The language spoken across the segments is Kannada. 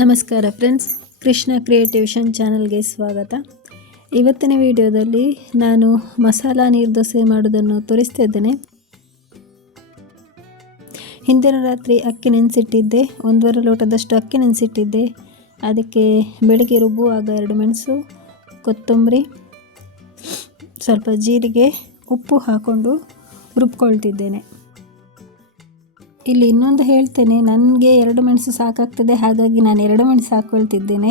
ನಮಸ್ಕಾರ ಫ್ರೆಂಡ್ಸ್, ಕೃಷ್ಣ ಕ್ರಿಯೇಟಿವೇಷನ್ ಚಾನಲ್ಗೆ ಸ್ವಾಗತ. ಇವತ್ತಿನ ವಿಡಿಯೋದಲ್ಲಿ ನಾನು ಮಸಾಲ ನೀರು ದೋಸೆ ಮಾಡೋದನ್ನು ತೋರಿಸ್ತಾ ಇದ್ದೇನೆ. ಹಿಂದಿನ ರಾತ್ರಿ ಅಕ್ಕಿ ನೆನೆಸಿಟ್ಟಿದ್ದೆ, 1.5 ಲೋಟದಷ್ಟು ಅಕ್ಕಿ ನೆನೆಸಿಟ್ಟಿದ್ದೆ. ಅದಕ್ಕೆ ಬೆಳಗ್ಗೆ ರುಬ್ಬುವಾಗ 2 ಮೆಣಸು, ಕೊತ್ತಂಬರಿ, ಸ್ವಲ್ಪ ಜೀರಿಗೆ, ಉಪ್ಪು ಹಾಕ್ಕೊಂಡು ರುಬ್ಕೊಳ್ತಿದ್ದೇನೆ. ಇಲ್ಲಿ ಇನ್ನೊಂದು ಹೇಳ್ತೇನೆ, ನನಗೆ 2 ಮೆಣಸು ಸಾಕಾಗ್ತದೆ, ಹಾಗಾಗಿ ನಾನು 2 ಮೆಣಸು ಹಾಕ್ಕೊಳ್ತಿದ್ದೇನೆ.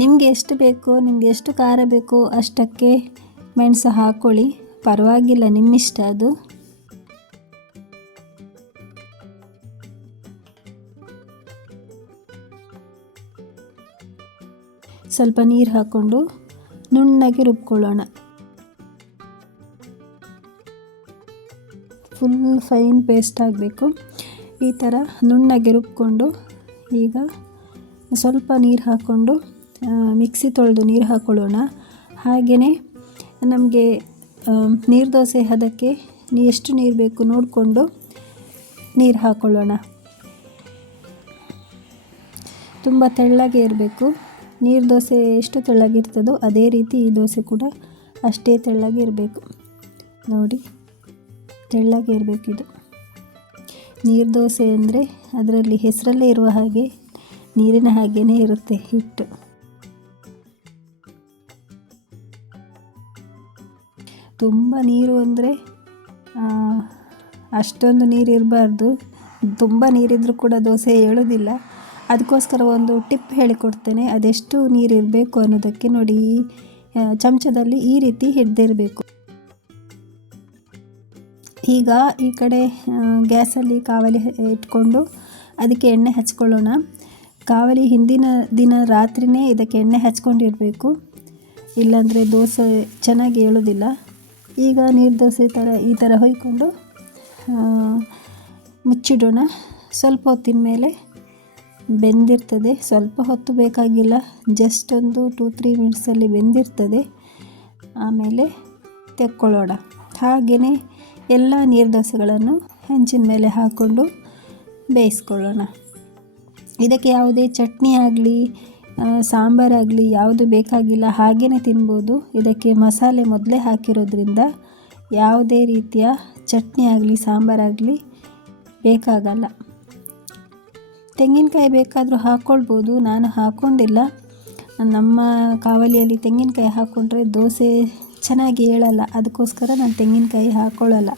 ನಿಮಗೆ ಎಷ್ಟು ಬೇಕೋ, ನಿಮಗೆ ಎಷ್ಟು ಖಾರ ಬೇಕೋ ಅಷ್ಟಕ್ಕೆ ಮೆಣಸು ಹಾಕ್ಕೊಳ್ಳಿ, ಪರವಾಗಿಲ್ಲ, ನಿಮ್ಮಿಷ್ಟ ಅದು. ಸ್ವಲ್ಪ ನೀರು ಹಾಕ್ಕೊಂಡು ನುಣ್ಣಗೆ ರುಬ್ಕೊಳ್ಳೋಣ. ಫುಲ್ ಫೈನ್ ಪೇಸ್ಟ್ ಆಗಬೇಕು. ಈ ಥರ ನುಣ್ಣಗೆ ರುಬ್ಕೊಂಡು ಈಗ ಸ್ವಲ್ಪ ನೀರು ಹಾಕ್ಕೊಂಡು ಮಿಕ್ಸಿ ತೊಳೆದು ನೀರು ಹಾಕ್ಕೊಳ್ಳೋಣ. ಹಾಗೆಯೇ ನಮಗೆ ನೀರು ದೋಸೆ ಅದಕ್ಕೆ ಎಷ್ಟು ನೀರು ಬೇಕು ನೋಡಿಕೊಂಡು ನೀರು ಹಾಕ್ಕೊಳ್ಳೋಣ. ತುಂಬ ತೆಳ್ಳಗೆ ಇರಬೇಕು. ನೀರು ದೋಸೆ ಎಷ್ಟು ತೆಳ್ಳಗಿರ್ತದೋ ಅದೇ ರೀತಿ ಈ ದೋಸೆ ಕೂಡ ಅಷ್ಟೇ ತೆಳ್ಳಗೆ ಇರಬೇಕು. ನೋಡಿ, ತೆಳ್ಳಗೆ ಇರಬೇಕಿದು. ನೀರು ದೋಸೆ ಅಂದರೆ ಅದರಲ್ಲಿ ಹೆಸರಲ್ಲೇ ಇರುವ ಹಾಗೆ ನೀರಿನ ಹಾಗೇ ಇರುತ್ತೆ ಹಿಟ್ಟು. ತುಂಬ ನೀರು ಅಂದರೆ ಅಷ್ಟೊಂದು ನೀರು ಇರಬಾರ್ದು. ತುಂಬ ನೀರಿದ್ರೂ ಕೂಡ ದೋಸೆ ಏಳೋದಿಲ್ಲ. ಅದಕ್ಕೋಸ್ಕರ ಒಂದು ಟಿಪ್ ಹೇಳಿಕೊಡ್ತೇನೆ. ಅದೆಷ್ಟು ನೀರು ಇರಬೇಕು ಅನ್ನೋದಕ್ಕೆ ನೋಡಿ, ಚಮಚದಲ್ಲಿ ಈ ರೀತಿ ಹಿಡ್ದಿರಬೇಕು. ಈಗ ಈ ಕಡೆ ಗ್ಯಾಸಲ್ಲಿ ಕಾವಲಿ ಇಟ್ಕೊಂಡು ಅದಕ್ಕೆ ಎಣ್ಣೆ ಹಚ್ಕೊಳ್ಳೋಣ. ಕಾವಲಿ ಹಿಂದಿನ ದಿನ ರಾತ್ರಿಯೇ ಇದಕ್ಕೆ ಎಣ್ಣೆ ಹಚ್ಕೊಂಡಿರಬೇಕು, ಇಲ್ಲಾಂದರೆ ದೋಸೆ ಚೆನ್ನಾಗಿ ಏಳೋದಿಲ್ಲ. ಈಗ ನೀರು ದೋಸೆ ಈ ಥರ ಹೊಯ್ಕೊಂಡು ಮುಚ್ಚಿಡೋಣ. ಸ್ವಲ್ಪ ಹೊತ್ತಿನ ಮೇಲೆ ಬೆಂದಿರ್ತದೆ. ಸ್ವಲ್ಪ ಹೊತ್ತು ಬೇಕಾಗಿಲ್ಲ, ಜಸ್ಟ್ ಒಂದು 2-3 ಮಿನಿಟ್ಸಲ್ಲಿ ಬೆಂದಿರ್ತದೆ. ಆಮೇಲೆ ತೆಕ್ಕೊಳ್ಳೋಣ. ಹಾಗೆಯೇ ಎಲ್ಲ ನೀರು ದೋಸೆಗಳನ್ನು ಹೆಂಚಿನ ಮೇಲೆ ಹಾಕ್ಕೊಂಡು ಬೇಯಿಸ್ಕೊಳ್ಳೋಣ. ಇದಕ್ಕೆ ಯಾವುದೇ ಚಟ್ನಿ ಆಗಲಿ ಸಾಂಬಾರಾಗಲಿ ಯಾವುದು ಬೇಕಾಗಿಲ್ಲ, ಹಾಗೆಯೇ ತಿನ್ಬೋದು. ಇದಕ್ಕೆ ಮಸಾಲೆ ಮೊದಲೇ ಹಾಕಿರೋದ್ರಿಂದ ಯಾವುದೇ ರೀತಿಯ ಚಟ್ನಿ ಆಗಲಿ ಸಾಂಬಾರಾಗಲಿ ಬೇಕಾಗಲ್ಲ. ತೆಂಗಿನಕಾಯಿ ಬೇಕಾದರೂ ಹಾಕ್ಕೊಳ್ಬೋದು, ನಾನು ಹಾಕ್ಕೊಂಡಿಲ್ಲ. ನಮ್ಮ ಕಾವಲಿಯಲ್ಲಿ ತೆಂಗಿನಕಾಯಿ ಹಾಕ್ಕೊಂಡ್ರೆ ದೋಸೆ ಚೆನ್ನಾಗಿ ಏಳಲ್ಲ, ಅದಕ್ಕೋಸ್ಕರ ನಾನು ತೆಂಗಿನಕಾಯಿ ಹಾಕ್ಕೊಳ್ಳಲ್ಲ.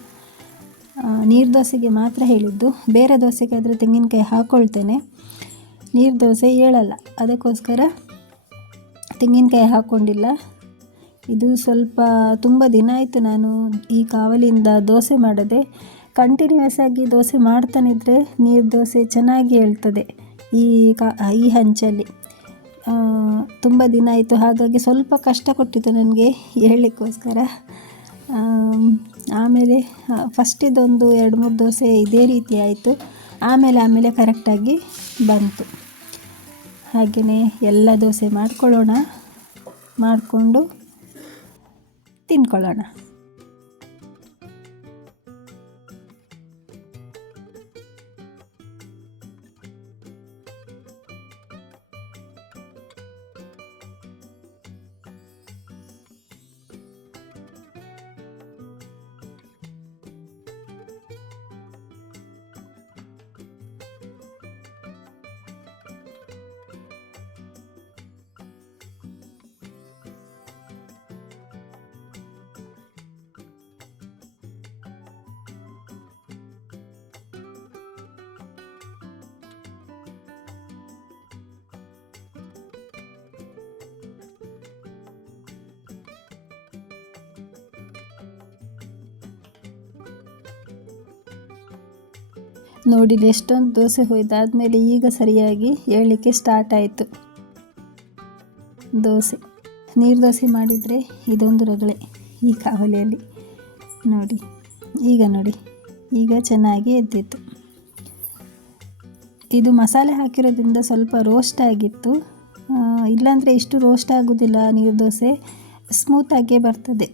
ನೀರು ದೋಸೆಗೆ ಮಾತ್ರ ಹೇಳಿದ್ದು. ಬೇರೆ ದೋಸೆಗೆ ಆದರೆ ತೆಂಗಿನಕಾಯಿ ಹಾಕ್ಕೊಳ್ತೇನೆ. ನೀರು ದೋಸೆ ಏಳಲ್ಲ, ಅದಕ್ಕೋಸ್ಕರ ತೆಂಗಿನಕಾಯಿ ಹಾಕ್ಕೊಂಡಿಲ್ಲ. ಇದು ತುಂಬ ದಿನ ಆಯಿತು ನಾನು ಈ ಕಾವಲಿಯಿಂದ ದೋಸೆ ಮಾಡದೆ. ಕಂಟಿನ್ಯೂಸ್ ಆಗಿ ದೋಸೆ ಮಾಡ್ತಾನಿದ್ರೆ ನೀರು ದೋಸೆ ಚೆನ್ನಾಗಿ ಏಳ್ತದೆ ಈ ಹಂಚಲ್ಲಿ. ತುಂಬ ದಿನ ಆಯಿತು, ಹಾಗಾಗಿ ಸ್ವಲ್ಪ ಕಷ್ಟ ಕೊಟ್ಟಿತ್ತು ನನಗೆ ಹೇಳಲಿಕ್ಕೋಸ್ಕರ. ಆಮೇಲೆ ಫಸ್ಟಿದೊಂದು 2-3 ದೋಸೆ ಇದೇ ರೀತಿ ಆಯಿತು. ಆಮೇಲೆ ಕರೆಕ್ಟಾಗಿ ಬಂತು. ಹಾಗೆಯೇ ಎಲ್ಲ ದೋಸೆ ಮಾಡಿಕೊಂಡು ತಿನ್ಕೊಳ್ಳೋಣ. ನೋಡಿ, ಎಷ್ಟೊಂದು ದೋಸೆ ಹೊಯ್ದಾದ್ಮೇಲೆ ಈಗ ಸರಿಯಾಗಿ ಏಳಲಿಕ್ಕೆ ಸ್ಟಾರ್ಟ್ ಆಯಿತು ದೋಸೆ. ನೀರು ದೋಸೆ ಮಾಡಿದರೆ ಇದೊಂದು ರಗಳೆ ಈ ಕಾವಲಿಯಲ್ಲಿ. ನೋಡಿ, ಈಗ ಚೆನ್ನಾಗಿ ಎದ್ದಿತ್ತು. ಇದು ಮಸಾಲೆ ಹಾಕಿರೋದ್ರಿಂದ ಸ್ವಲ್ಪ ರೋಸ್ಟ್ ಆಗಿತ್ತು, ಇಲ್ಲಾಂದರೆ ಇಷ್ಟು ರೋಸ್ಟ್ ಆಗೋದಿಲ್ಲ. ನೀರು ದೋಸೆ ಸ್ಮೂತಾಗೇ ಬರ್ತದೆ.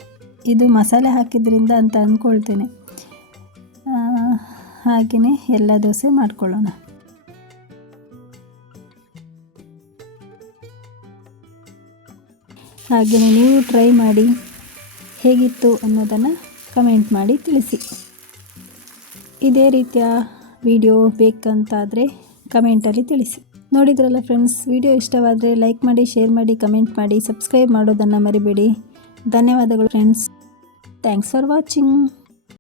ಇದು ಮಸಾಲೆ ಹಾಕಿದ್ರಿಂದ ಅಂತ ಅಂದ್ಕೊಳ್ತೇನೆ. ಹಾಗೆಯೇ ಎಲ್ಲ ದೋಸೆ ಮಾಡ್ಕೊಳ್ಳೋಣ. ಹಾಗೆಯೇ ನೀವು ಟ್ರೈ ಮಾಡಿ ಹೇಗಿತ್ತು ಅನ್ನೋದನ್ನು ಕಮೆಂಟ್ ಮಾಡಿ ತಿಳಿಸಿ. ಇದೇ ರೀತಿಯ ವಿಡಿಯೋ ಬೇಕಂತಾದರೆ ಕಮೆಂಟಲ್ಲಿ ತಿಳಿಸಿ. ನೋಡಿದ್ರಲ್ಲ ಫ್ರೆಂಡ್ಸ್, ವಿಡಿಯೋ ಇಷ್ಟವಾದರೆ ಲೈಕ್ ಮಾಡಿ, ಶೇರ್ ಮಾಡಿ, ಕಮೆಂಟ್ ಮಾಡಿ, ಸಬ್ಸ್ಕ್ರೈಬ್ ಮಾಡೋದನ್ನು ಮರಿಬೇಡಿ. ಧನ್ಯವಾದಗಳು ಫ್ರೆಂಡ್ಸ್. Thanks for watching.